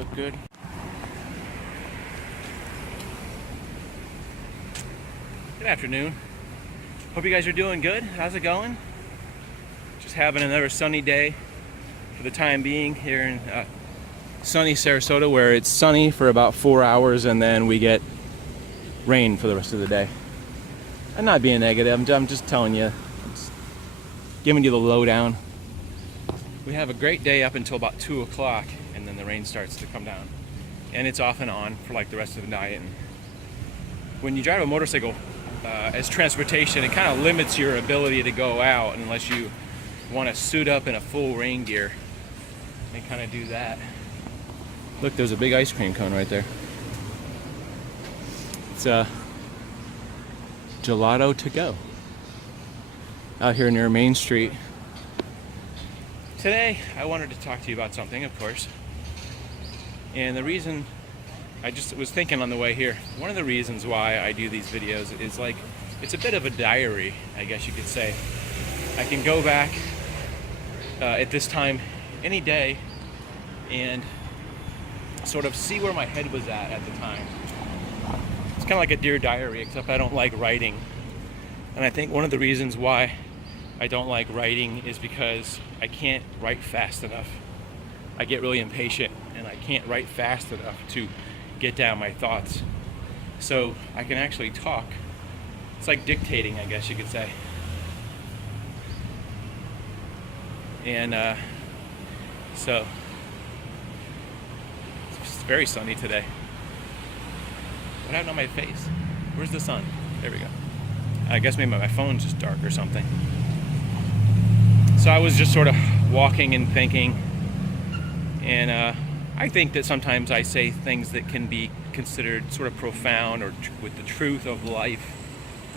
look good. Good afternoon. Hope you guys are doing good. How's it going? Just having another sunny day for the time being here in sunny Sarasota, where it's sunny for about 4 hours and then we get rain for the rest of the day. I'm not being negative, I'm just telling you, I'm just giving you the lowdown. We have a great day up until about 2 o'clock, and then the rain starts to come down. And it's off and on for like the rest of the night. And when you drive a motorcycle as transportation, it kind of limits your ability to go out unless you want to suit up in a full rain gear and kind of do that. Look, there's a big ice cream cone right there. It's Gelato to go out here near Main Street. Today I wanted to talk to you about something, of course, and the reason, I just was thinking on the way here, one of the reasons why I do these videos is like, it's a bit of a diary, I guess you could say. I can go back at this time any day and sort of see where my head was at the time. It's kind of like a Dear Diary, except I don't like writing. And I think one of the reasons why I don't like writing is because I can't write fast enough. I get really impatient and I can't write fast enough to get down my thoughts. So I can actually talk. It's like dictating, I guess you could say. And so it's very sunny today. What happened on my face? Where's the sun? There we go. I guess maybe my phone's just dark or something. So I was just sort of walking and thinking, and I think that sometimes I say things that can be considered sort of profound or with the truth of life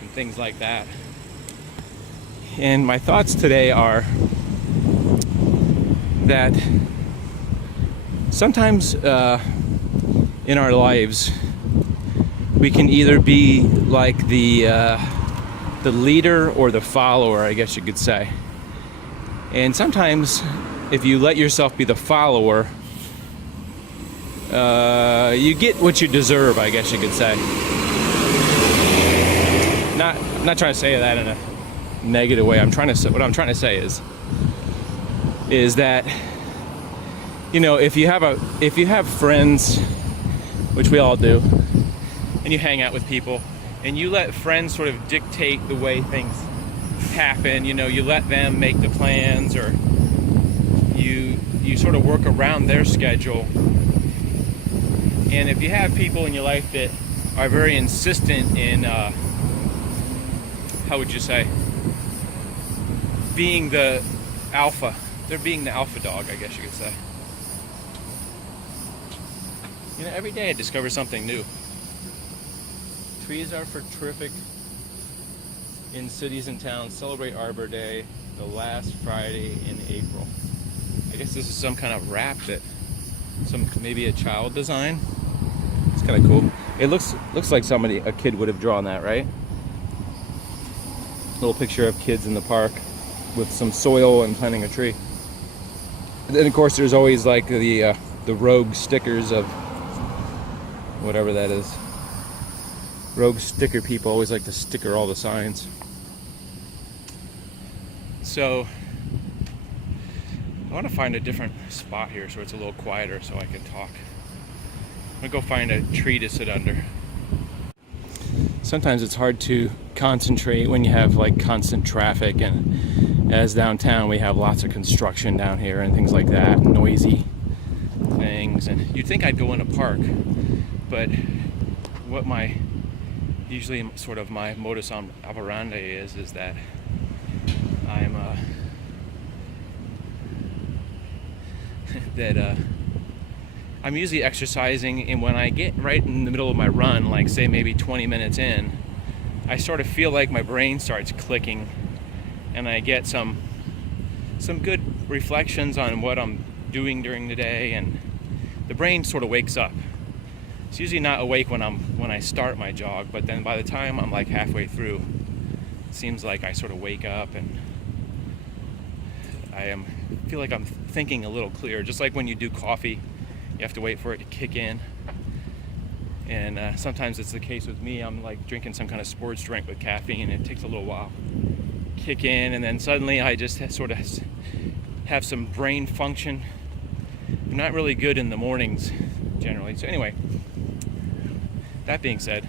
and things like that. And my thoughts today are that sometimes in our lives we can either be like the leader or the follower, I guess you could say. And sometimes if you let yourself be the follower, you get what you deserve, I guess you could say. I'm not trying to say that in a negative way. What I'm trying to say is that, you know, if you have friends, which we all do, and you hang out with people, and you let friends sort of dictate the way things happen, you know, you let them make the plans, or you sort of work around their schedule. And if you have people in your life that are very insistent in, how would you say, being the alpha, they're being the alpha dog, I guess you could say. You know, every day I discover something new. Trees are for terrific in cities and towns. Celebrate Arbor Day the last Friday in April. I guess this is some kind of wrap that maybe a child design. It's kind of cool. It looks like a kid would have drawn that, right? Little picture of kids in the park with some soil and planting a tree. And then of course there's always like the rogue stickers of whatever that is. Rogue sticker people always like to sticker all the signs. So I want to find a different spot here so it's a little quieter so I can talk. I'm gonna go find a tree to sit under. Sometimes it's hard to concentrate when you have like constant traffic, and as downtown we have lots of construction down here and things like that, noisy things, and you'd think I'd go in a park, but what my usually sort of my modus operandi is that I'm usually exercising, and when I get right in the middle of my run, like say maybe 20 minutes in, I sort of feel like my brain starts clicking, and I get some good reflections on what I'm doing during the day, and the brain sort of wakes up. It's usually not awake when I start my jog, but then by the time I'm like halfway through, it seems like I sort of wake up and I feel like I'm thinking a little clearer. Just like when you do coffee, you have to wait for it to kick in. And sometimes it's the case with me. I'm like drinking some kind of sports drink with caffeine, and it takes a little while to kick in, and then suddenly I just sort of have some brain function. I'm not really good in the mornings generally. So anyway, that being said,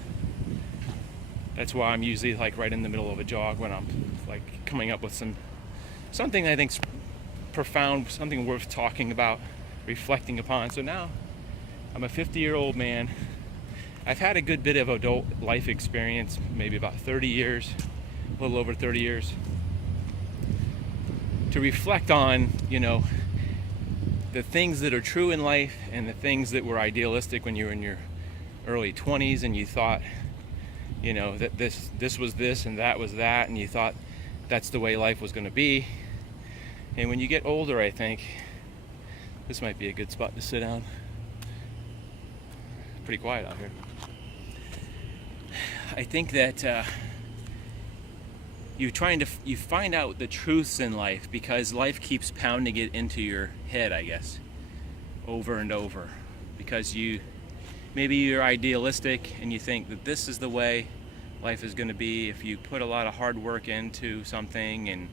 that's why I'm usually like right in the middle of a jog when I'm like coming up with something I think's profound, something worth talking about, reflecting upon. So now I'm a 50-year-old man. I've had a good bit of adult life experience, maybe about 30 years, a little over 30 years, to reflect on, the things that are true in life and the things that were idealistic when you were in your early 20s and you thought, that this was this and that was that, and you thought that's the way life was going to be. And when you get older, I think this might be a good spot to sit down. Pretty quiet out here. I think that you find out the truths in life because life keeps pounding it into your head, I guess, over and over, because maybe you're idealistic and you think that this is the way life is going to be if you put a lot of hard work into something, and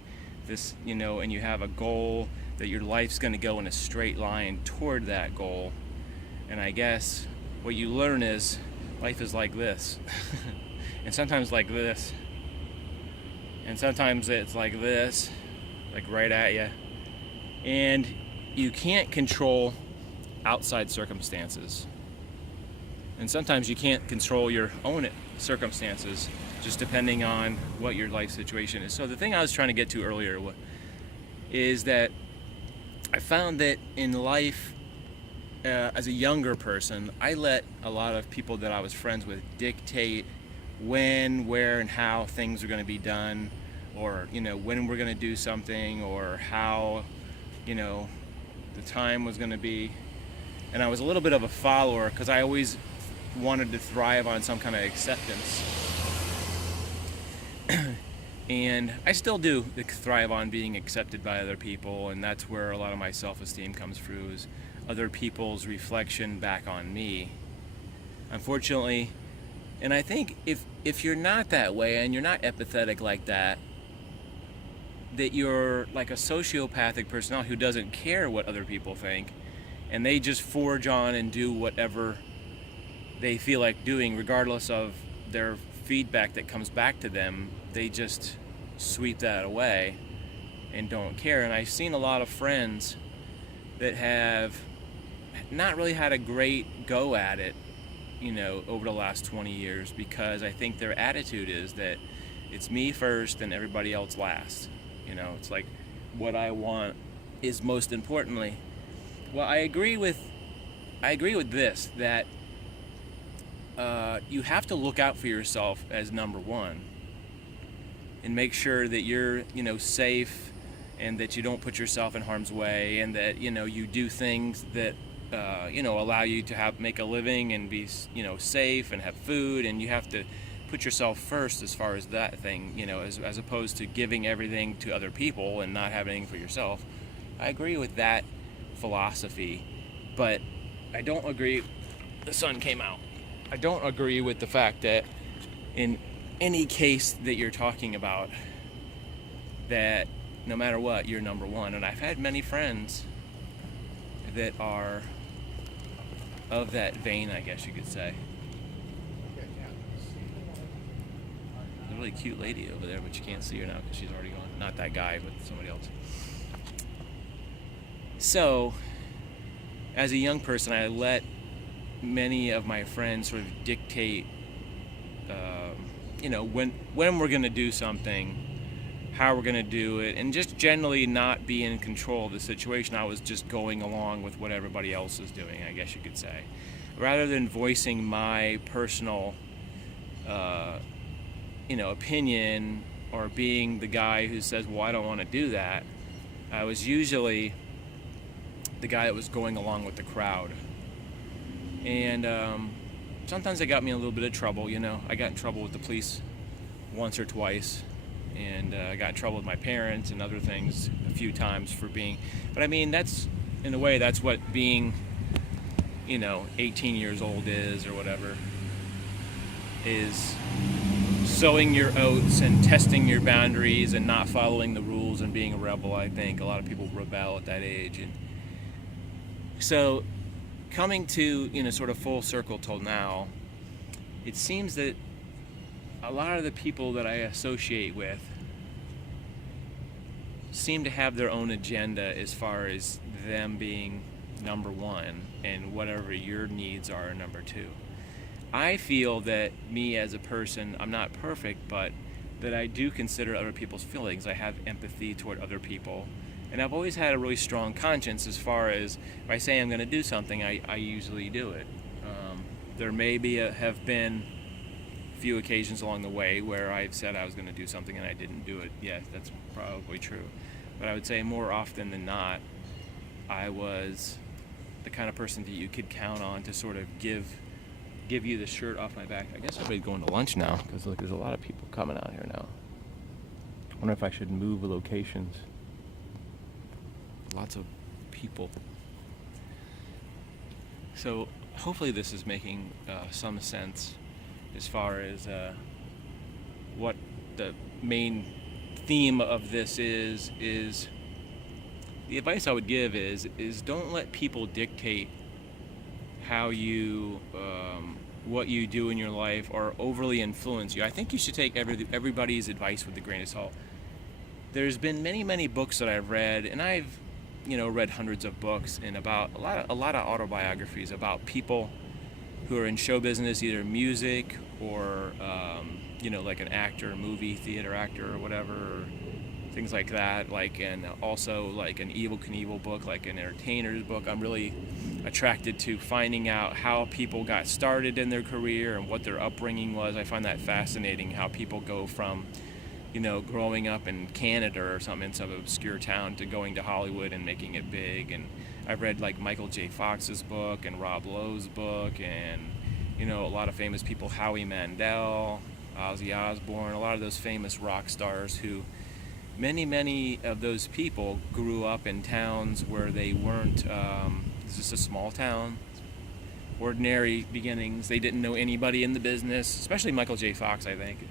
this, and you have a goal that your life's going to go in a straight line toward that goal. And I guess what you learn is life is like this and sometimes like this, and sometimes it's like this, like right at you, and you can't control outside circumstances. And sometimes you can't control your own circumstances, just depending on what your life situation is. So the thing I was trying to get to earlier is that I found that in life, as a younger person, I let a lot of people that I was friends with dictate when, where, and how things are going to be done, or, when we're going to do something, or how, the time was going to be. And I was a little bit of a follower because I always wanted to thrive on some kind of acceptance. And I still do thrive on being accepted by other people, and that's where a lot of my self-esteem comes through, is other people's reflection back on me. Unfortunately, and I think if you're not that way and you're not empathetic like that you're like a sociopathic personality who doesn't care what other people think, and they just forge on and do whatever they feel like doing regardless of their feedback that comes back to them. They just sweep that away and don't care. And I've seen a lot of friends that have not really had a great go at it, over the last 20 years, because I think their attitude is that it's me first and everybody else last. It's like what I want is most importantly. Well, I agree with this, that you have to look out for yourself as number one, and make sure that you're, safe, and that you don't put yourself in harm's way, and that, you do things that, allow you to make a living and be, safe and have food, and you have to put yourself first as far as that thing, as opposed to giving everything to other people and not having anything for yourself. I agree with that philosophy, but I don't agree. The sun came out. I don't agree with the fact that in any case that you're talking about, that no matter what, you're number one. And I've had many friends that are of that vein, I guess you could say. There's a really cute lady over there, but you can't see her now because she's already gone. Not that guy, but somebody else. So, as a young person, I let many of my friends sort of dictate, when we're going to do something, how we're going to do it, and just generally not be in control of the situation. I was just going along with what everybody else is doing, I guess you could say, rather than voicing my personal, opinion, or being the guy who says, well, I don't want to do that. I was usually the guy that was going along with the crowd. And sometimes it got me in a little bit of trouble, I got in trouble with the police once or twice, and I got in trouble with my parents and other things a few times for being, but I mean, that's, in a way, that's what being 18 years old is, or whatever, is sowing your oats and testing your boundaries and not following the rules and being a rebel. I think a lot of people rebel at that age. And so coming to, sort of full circle till now, it seems that a lot of the people that I associate with seem to have their own agenda as far as them being number one and whatever your needs are number two. I feel that me as a person, I'm not perfect, but that I do consider other people's feelings. I have empathy toward other people. And I've always had a really strong conscience as far as if I say I'm going to do something, I usually do it. There have been a few occasions along the way where I've said I was going to do something and I didn't do it. Yes, that's probably true. But I would say more often than not, I was the kind of person that you could count on to sort of give you the shirt off my back. I guess everybody's going to lunch now because look, there's a lot of people coming out here now. I wonder if I should move the locations. Lots of people. So hopefully this is making some sense as far as what the main theme of this is the advice I would give is don't let people dictate how you what you do in your life or overly influence you. I think you should take everybody's advice with a grain of salt. There's been many books that I've read, and I've read hundreds of books and about a lot of autobiographies about people who are in show business, either music or like an actor, movie, theater actor or whatever, or things like that. And also like an Evel Knievel book, like an entertainer's book. I'm really attracted to finding out how people got started in their career and what their upbringing was. I find that fascinating, how people go from growing up in Canada or something in some obscure town to going to Hollywood and making it big. And I've read like Michael J. Fox's book and Rob Lowe's book and a lot of famous people, Howie Mandel, Ozzy Osbourne, a lot of those famous rock stars who many of those people grew up in towns where they weren't it's just a small town, ordinary beginnings. They didn't know anybody in the business, especially Michael J. Fox, I think,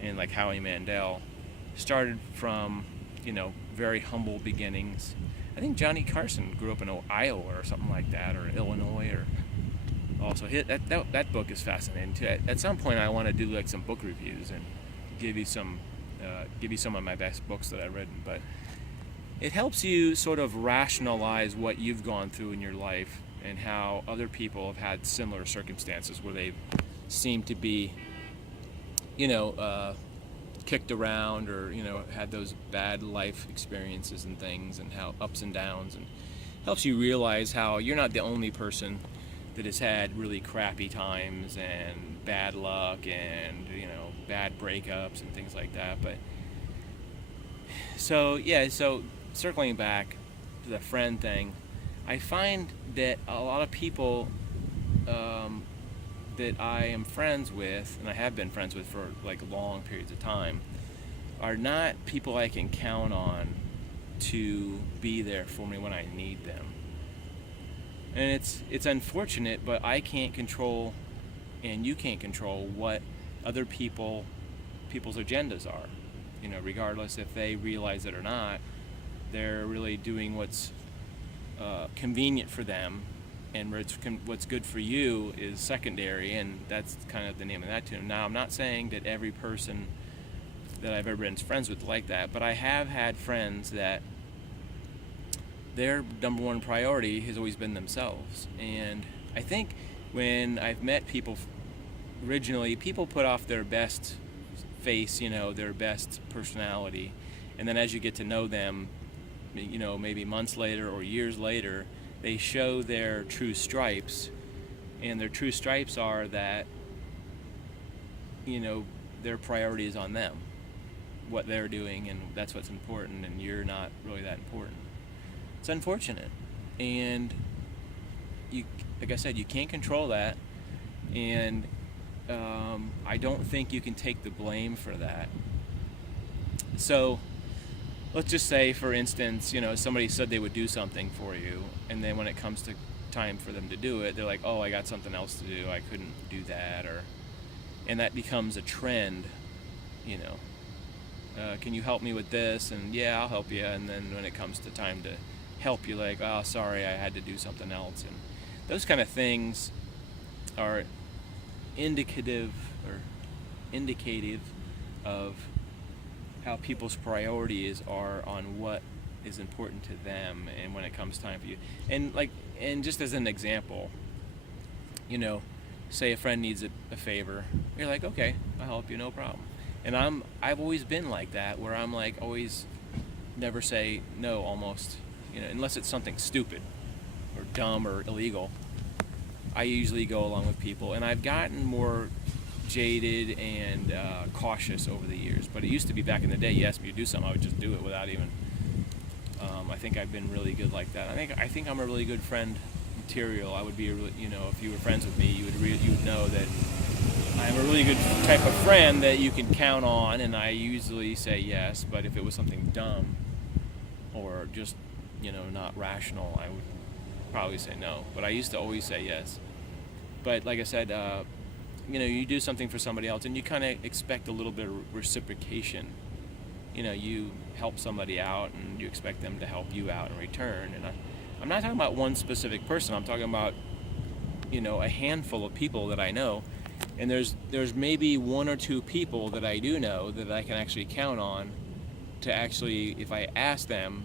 and like Howie Mandel started from very humble beginnings. I think Johnny Carson grew up in Iowa or something like that, or Illinois, or also that book is fascinating too. At some point I want to do like some book reviews and give you some of my best books that I've written. But it helps you sort of rationalize what you've gone through in your life and how other people have had similar circumstances where they seem to be kicked around or had those bad life experiences and things, and how ups and downs, and helps you realize how you're not the only person that has had really crappy times and bad luck and bad breakups and things like that. But so circling back to the friend thing, I find that a lot of people that I am friends with, and I have been friends with for like long periods of time, are not people I can count on to be there for me when I need them. And it's unfortunate, but I can't control, and you can't control what other people's agendas are. Regardless if they realize it or not, they're really doing what's convenient for them, and what's good for you is secondary, and that's kind of the name of that tune. Now, I'm not saying that every person that I've ever been friends with like that, but I have had friends that their number one priority has always been themselves. And I think when I've met people originally, people put off their best face, their best personality, and then as you get to know them, maybe months later or years later, they show their true stripes. And their true stripes are that their priority is on them, what they're doing, and that's what's important, and you're not really that important. It's unfortunate, and like I said, you can't control that, and I don't think you can take the blame for that. So let's just say, for instance, somebody said they would do something for you, and then when it comes to time for them to do it, they're like, oh, I got something else to do, I couldn't do that, and that becomes a trend, you know. Can you help me with this? And yeah, I'll help you. And then when it comes to time to help you, like, oh, sorry, I had to do something else. And those kind of things are indicative of how people's priorities are on what is important to them and when it comes time for you. And just as an example, you know, say a friend needs a favor, you're like, okay, I'll help you, no problem. And I've always been like that, where I'm like, always never say no, almost, you know, unless it's something stupid or dumb or illegal. I usually go along with people, and I've gotten more jaded and cautious over the years. But it used to be back in the day, you asked me to do something, I would just do it without even. I think I've been really good like that. I think I'm a really good friend material. I would be, you know, if you were friends with me, you would know that I'm a really good type of friend that you can count on, and I usually say yes. But if it was something dumb or just, you know, not rational, I would probably say no. But I used to always say yes. But like I said, you know, you do something for somebody else and you kind of expect a little bit of reciprocation. You know, you help somebody out and you expect them to help you out in return. And I'm not talking about one specific person. I'm talking about, you know, a handful of people that I know. And there's maybe one or two people that I do know that I can actually count on to actually, if I ask them,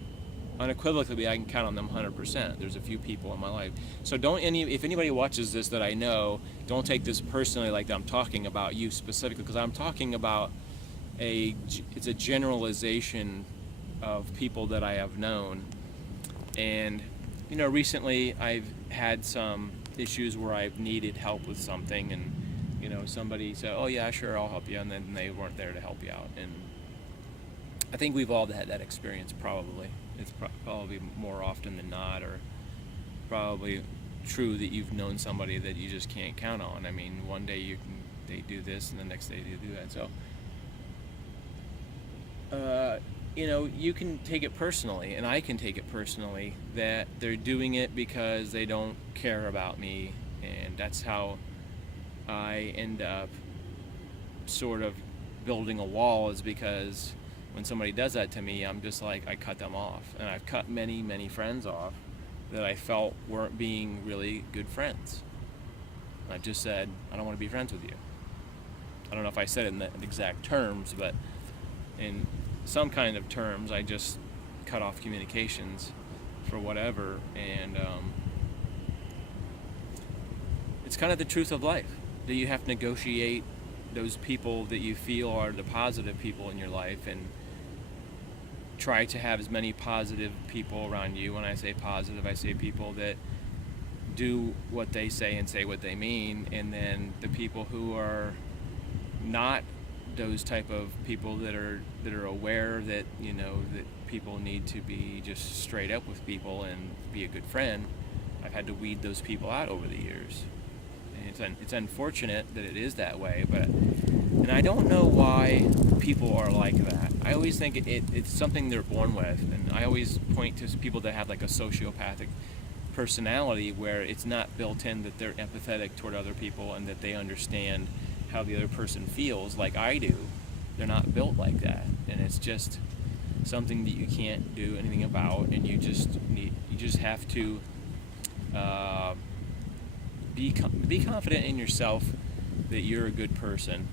unequivocally, I can count on them 100%. There's a few people in my life. So if anybody watches this that I know, don't take this personally like I'm talking about you specifically, because I'm talking about it's a generalization of people that I have known. And, you know, recently I've had some issues where I've needed help with something, and, you know, somebody said, oh yeah, sure, I'll help you, and then they weren't there to help you out. And I think we've all had that experience, probably. It's probably more often than not, or probably true that you've known somebody that you just can't count on. I mean, one day they do this, and the next day they do that. So, you know, you can take it personally, and I can take it personally, that they're doing it because they don't care about me, and that's how I end up sort of building a wall, is because when somebody does that to me, I'm just like, I cut them off. And I've cut many, many friends off that I felt weren't being really good friends. I just said, I don't want to be friends with you. I don't know if I said it in the exact terms, but in some kind of terms, I just cut off communications for whatever. And it's kind of the truth of life, that you have to negotiate those people that you feel are the positive people in your life, and try to have as many positive people around you. When I say positive, I say people that do what they say and say what they mean. And then the people who are not those type of people that are aware that, you know, that people need to be just straight up with people and be a good friend, I've had to weed those people out over the years. And it's unfortunate that it is that way, and I don't know why people are like that. I always think it's something they're born with, and I always point to people that have like a sociopathic personality, where it's not built in that they're empathetic toward other people and that they understand how the other person feels like I do. They're not built like that, and it's just something that you can't do anything about, and you just have to be confident in yourself that you're a good person,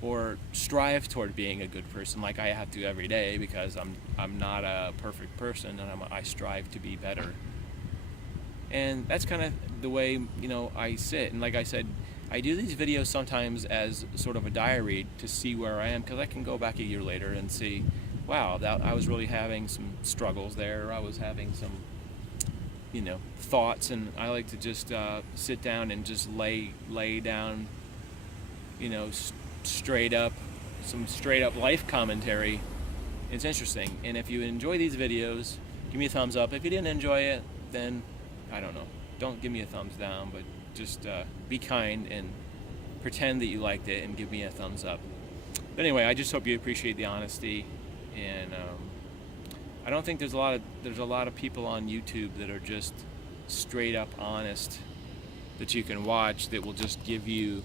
or strive toward being a good person, like I have to every day, because I'm not a perfect person, and I strive to be better. And that's kind of the way, you know, I sit. And like I said, I do these videos sometimes as sort of a diary to see where I am, because I can go back a year later and see, wow, that I was really having some struggles there. I was having some, you know, thoughts, and I like to just sit down and just lay down, you know, straight up life commentary. It's interesting. And if you enjoy these videos, give me a thumbs up. If you didn't enjoy it, then I don't know, don't give me a thumbs down, but just be kind and pretend that you liked it and give me a thumbs up. But anyway, I just hope you appreciate the honesty. And I don't think there's a lot of people on YouTube that are just straight up honest that you can watch that will just give you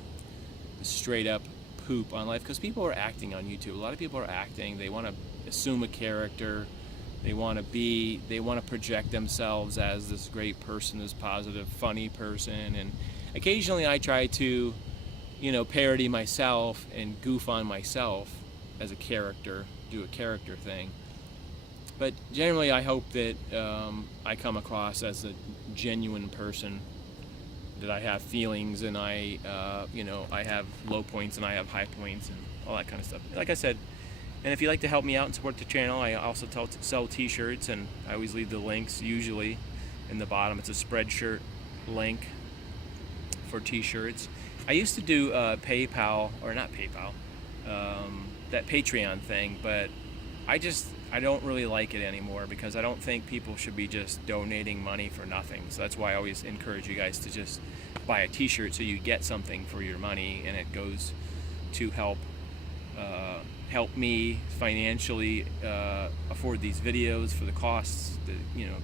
the straight up poop on life, because people are acting on YouTube. A lot of people are acting. They want to assume a character. They want to project themselves as this great person, this positive, funny person. And occasionally I try to, parody myself and goof on myself as a character, do a character thing. But generally I hope that I come across as a genuine person, that I have feelings, and I have low points and I have high points and all that kind of stuff. Like I said, and if you'd like to help me out and support the channel, I also sell t-shirts, and I always leave the links usually in the bottom. It's a Spreadshirt link for t-shirts. I used to do PayPal, or not PayPal, that Patreon thing, but I don't really like it anymore, because I don't think people should be just donating money for nothing. So that's why I always encourage you guys to just buy a t-shirt so you get something for your money, and it goes to help me financially afford these videos for the costs that,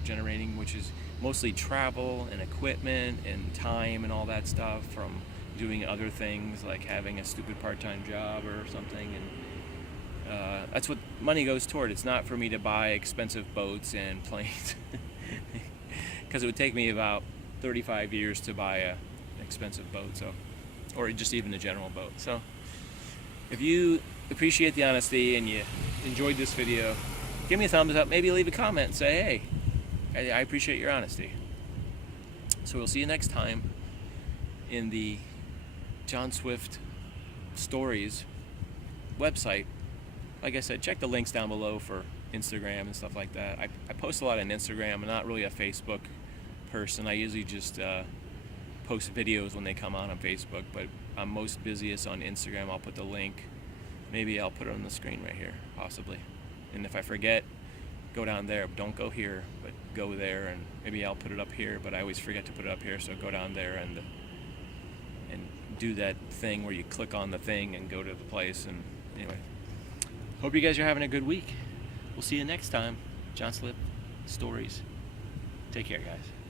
generating, which is mostly travel and equipment and time and all that stuff from doing other things like having a stupid part-time job or something. And that's what money goes toward. It's not for me to buy expensive boats and planes, because it would take me about 35 years to buy an expensive boat, or just even a general boat. So if you appreciate the honesty and you enjoyed this video, give me a thumbs up, maybe leave a comment and say, hey, I appreciate your honesty. So we'll see you next time in the John Swift Stories website. Like I said, check the links down below for Instagram and stuff like that. I post a lot on Instagram. I'm not really a Facebook person. I usually just post videos when they come out on Facebook, but I'm most busiest on Instagram. I'll put the link. Maybe I'll put it on the screen right here, possibly. And if I forget, go down there. Don't go here, but go there, and maybe I'll put it up here, but I always forget to put it up here, so go down there and do that thing where you click on the thing and go to the place. And anyway, hope you guys are having a good week. We'll see you next time. John Swift Stories. Take care, guys.